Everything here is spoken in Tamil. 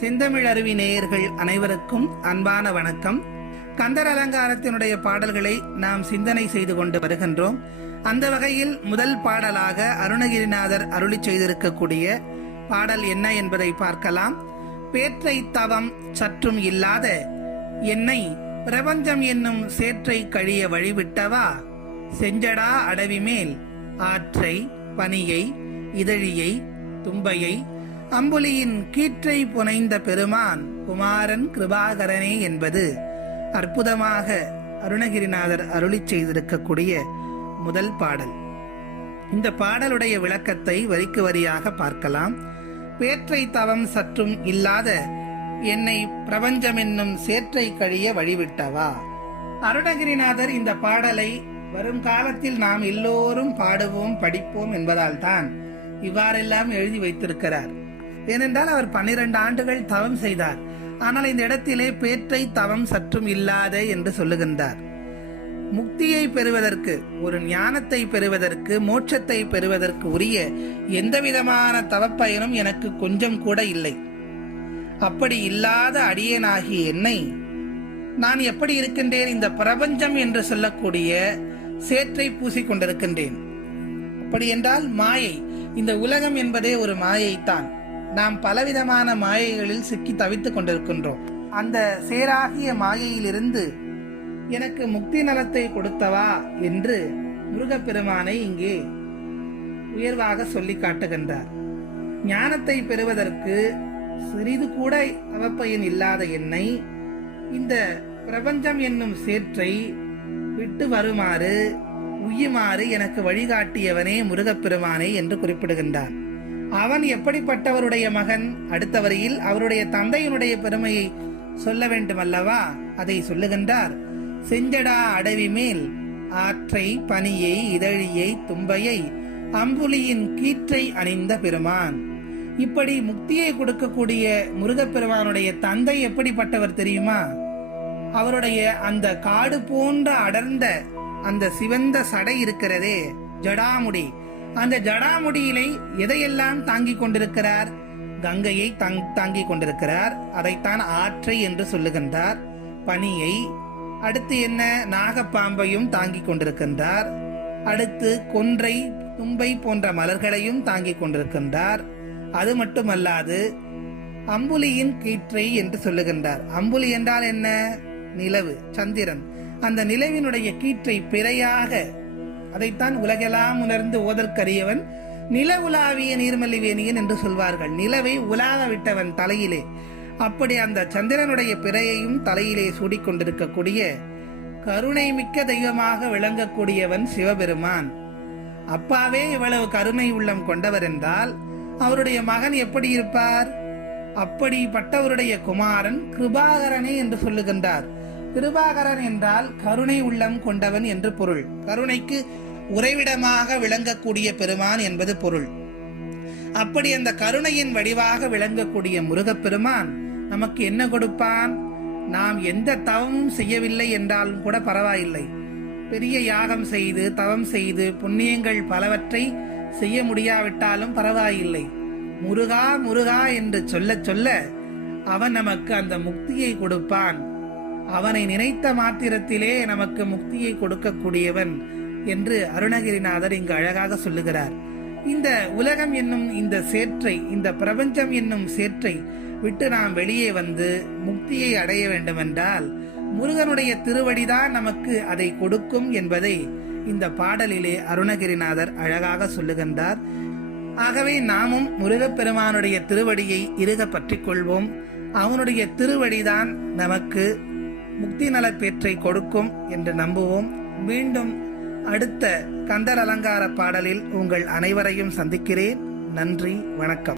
செந்தமிழ் அருவி நேயர்கள் அனைவருக்கும் அன்பான வணக்கம். கந்தர் அலங்காரத்தினுடைய பாடல்களை நாம் சிந்தனை செய்து கொண்டு வருகின்றோம். அந்த வகையில் முதல் பாடலாக அருணகிரிநாதர் அருளி செய்திருக்கக்கூடிய பாடல் என்ன என்பதை பார்க்கலாம். பேற்றை தவம் சற்றும் இல்லாத என்னை பிரபஞ்சம் என்னும் சேற்றை கழிய வழிவிட்டவா, செஞ்சடா அடவி மேல் ஆற்றை பனியை இதழியை தும்பையை அம்புலியின் கீற்றை புனைந்த பெருமான் குமாரன் கிருபாகரனே என்பது அற்புதமாக அருணகிரிநாதர் அருளி செய்திருக்கக்கூடிய முதல் பாடல். இந்த பாடலுடைய விளக்கத்தை வரிக்கு வரியாக பார்க்கலாம். பேற்றை தவம் சற்றும் இல்லாத என்னை பிரபஞ்சம் என்னும் சேற்றை கழிய வழிவிட்டவா. அருணகிரிநாதர் இந்த பாடலை வரும் காலத்தில் நாம் எல்லோரும் பாடுவோம் படிப்போம் என்பதால் தான் இவ்வாறெல்லாம் எழுதி வைத்திருக்கிறார். ஏனென்றால் அவர் 12 ஆண்டுகள் தவம் செய்தார். ஆனால் இந்த இடத்திலே பேற்றை தவம் சற்றும் இல்லாத என்று சொல்லுகின்றார். முக்தியை பெறுவதற்கு, ஒரு ஞானத்தை பெறுவதற்கு, மோட்சத்தை பெறுவதற்கு உரிய எந்த விதமான தவப்பயனும் எனக்கு கொஞ்சம் கூட இல்லை. அப்படி இல்லாத அடியேனாகிய என்னை நான் எப்படி இருக்கின்றேன்? இந்த பிரபஞ்சம் என்று சொல்லக்கூடிய சேற்றை பூசிக்கொண்டிருக்கின்றேன். அப்படி என்றால் மாயை, இந்த உலகம் என்பதே ஒரு மாயைத்தான். நாம் பலவிதமான மாயைகளில் சிக்கி தவித்துக் கொண்டிருக்கின்றோம். அந்த சேராகிய மாயையிலிருந்து எனக்கு முக்தி நலத்தை கொடுத்தவா என்று முருகப்பெருமானை இங்கே உயர்வாக சொல்லி காட்டுகின்றார். ஞானத்தை பெறுவதற்கு சிறிது கூட அவப்பயன் இல்லாத என்னை இந்த பிரபஞ்சம் என்னும் சேற்றை விட்டு வருமாறு உய்யுமாறு எனக்கு வழிகாட்டியவனே முருகப்பெருமானே என்று குறிப்பிடுகின்றார். அவன் எப்படிப்பட்டவருடைய மகன்? அடுத்த வரியில் அவருடைய தந்தையினுடைய பெருமையை சொல்ல வேண்டும் அல்லவா? அதை சொல்லுகின்றார். செஞ்சடா அடவி மேல் ஆற்றை பனியை இதழியை தும்பையை அம்புலியின் கீற்றை அணிந்த பெருமான். இப்படி முக்தியை கொடுக்கக்கூடிய முருகப்பெருமானுடைய தந்தை எப்படிப்பட்டவர் தெரியுமா? அவருடைய அந்த காடு போன்ற அடர்ந்த அந்த சிவந்த சடை இருக்கிறதே, ஜடாமுடி, அந்த ஜடாமுடியிலே எதையெல்லாம் தாங்கிக் கொண்டிருக்கிறார்? கங்கையை தாங்கிக் கொண்டிருக்கிறார். அதைத்தான் ஆற்றை என்று சொல்லுகின்றார். பனியை, அடுத்து என்ன, நாகப்பாம்பையும் தாங்கிக் கொண்டிருக்கின்றார். அடுத்து கொன்றை தும்பை போன்ற மலர்களையும் தாங்கிக் கொண்டிருக்கின்றார். அது மட்டுமல்லாது அம்புலியின் கீற்றை என்று சொல்லுகின்றார். அம்புலி என்றால் என்ன? நிலவு, சந்திரன். அந்த நிலவினுடைய கீற்றை பிறையாக, அதைத்தான் உலகெல்லாம் உணர்ந்து ஓதற்கரியவன் நில உலாவிய நீர்மல்லிவேணியன் என்று சொல்வார்கள். நிலவை உலாவ விட்டவன் தலையிலே. அப்படி அந்த சந்திரனுடைய பிறையையும் தலையிலே சூடிக்கொண்டிருக்கக்கூடிய கருணை மிக்க தெய்வமாக விளங்கக்கூடியவன் சிவபெருமான். அப்பாவே இவ்வளவு கருணை உள்ளம் கொண்டவர் என்றால் அவருடைய மகன் எப்படி இருப்பார்? அப்படிப்பட்டவருடைய குமாரன் கிருபாகரனே என்று சொல்லுகின்றார். கிருபாகரன் என்றால் கருணை உள்ளம் கொண்டவன் என்று பொருள். கருணைக்கு உறைவிடமாக விளங்கக்கூடிய பெருமான் என்பது பொருள். அப்படி அந்த கருணையின் வடிவாக விளங்கக்கூடிய முருகப்பெருமான் நமக்கு என்ன கொடுப்பான்? நாம் எந்த தவமும் செய்யவில்லை என்றாலும் கூட பரவாயில்லை. பெரிய யாகம் செய்து தவம் செய்து புண்ணியங்கள் பலவற்றை செய்ய முடியாவிட்டாலும் பரவாயில்லை. முருகா முருகா என்று சொல்ல சொல்ல அவன் நமக்கு அந்த முக்தியை கொடுப்பான். அவனை நினைத்த மாத்திரத்திலே நமக்கு முக்தியை கொடுக்கக்கூடியவன் என்று அருணகிரிநாதர் இங்கு அழகாக சொல்லுகிறார். இந்த உலகம் என்னும் இந்த சேற்றை, இந்த பிரபஞ்சம் என்னும் சேற்றை விட்டு நாம் வெளியே வந்து முக்தியை அடைய வேண்டுமென்றால் முருகனுடைய திருவடிதான் நமக்கு அதை கொடுக்கும் என்பதை இந்த பாடலிலே அருணகிரிநாதர் அழகாக சொல்லுகின்றார். ஆகவே நாமும் முருகப்பெருமானுடைய திருவடியை இறுக பற்றிக் கொள்வோம். அவனுடைய திருவடிதான் நமக்கு முக்தி நலப்பேற்றை கொடுக்கும் என்று நம்புவோம். மீண்டும் அடுத்த கந்தர் அலங்கார பாடலில் உங்கள் அனைவரையும் சந்திக்கிறேன். நன்றி, வணக்கம்.